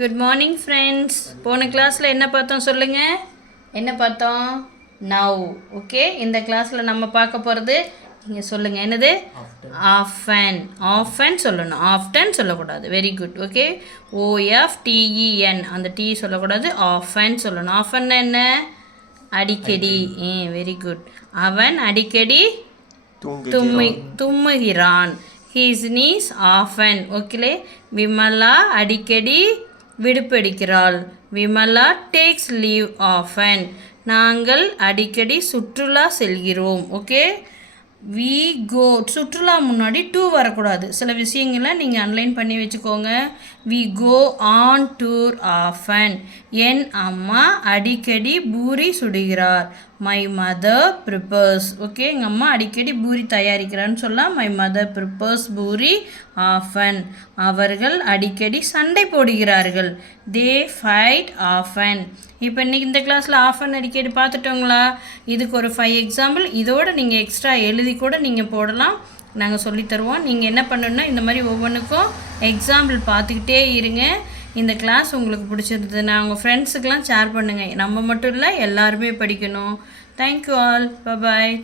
Good morning friends. போன கிளாஸில் என்ன பார்த்தோம் சொல்லுங்கள்? என்ன பார்த்தோம்? நவ். ஓகே, இந்த கிளாஸில் நம்ம பார்க்க போகிறது நீங்கள் சொல்லுங்கள். என்னது? ஆஃபன். ஆஃபன் சொல்லணும், ஆஃப்டன் சொல்லக்கூடாது. Very good. ஓகே, OFTEN அந்த டீ சொல்லக்கூடாது, ஆஃபன் சொல்லணும். ஆஃபன் என்ன? அடிக்கடி. Very good. அவன் அடிக்கடி தும்முகிறான். His niece often. Okay, Vimala அடிக்கடி விடுப்பெடுக்கிறாள். Vimala takes leave often. நாங்கள் அடிக்கடி சுற்றுலா செல்கிறோம். Okay, we go. சுற்றுலா முன்னாடி டூ வரக்கூடாது. சில விஷயங்களை நீங்கள் அன்லைன் பண்ணி வச்சுக்கோங்க. We go on tour often. என் அம்மா அடிக்கடி பூரி சுடுகிறார். My mother prepares. ஓகே, எங்கள் அம்மா அடிக்கடி பூரி தயாரிக்கிறான்னு சொல்லலாம். My mother prepares puri often. அவர்கள் அடிக்கடி சண்டை போடுகிறார்கள். They fight often. இப்போ இன்றைக்கி இந்த கிளாஸில் ஆஃபன் அடிக்கடி பார்த்துட்டோங்களா? இதுக்கு ஒரு 5 எக்ஸாம்பிள் இதோடு நீங்கள் எக்ஸ்ட்ரா எழுதி கூட நீங்கள் போடலாம். நாங்கள் சொல்லித்தருவோம். நீங்கள் என்ன பண்ணணுன்னா இந்த மாதிரி ஒவ்வொன்றுக்கும் எக்ஸாம்பிள் பார்த்துக்கிட்டே இருங்க. இந்த கிளாஸ் உங்களுக்கு பிடிச்சிருந்ததுன்னா உங்கள் ஃப்ரெண்ட்ஸுக்கெலாம் ஷேர் பண்ணுங்கள். நம்ம மட்டும் இல்லை, எல்லாருமே படிக்கணும். Thank you all. பாய்.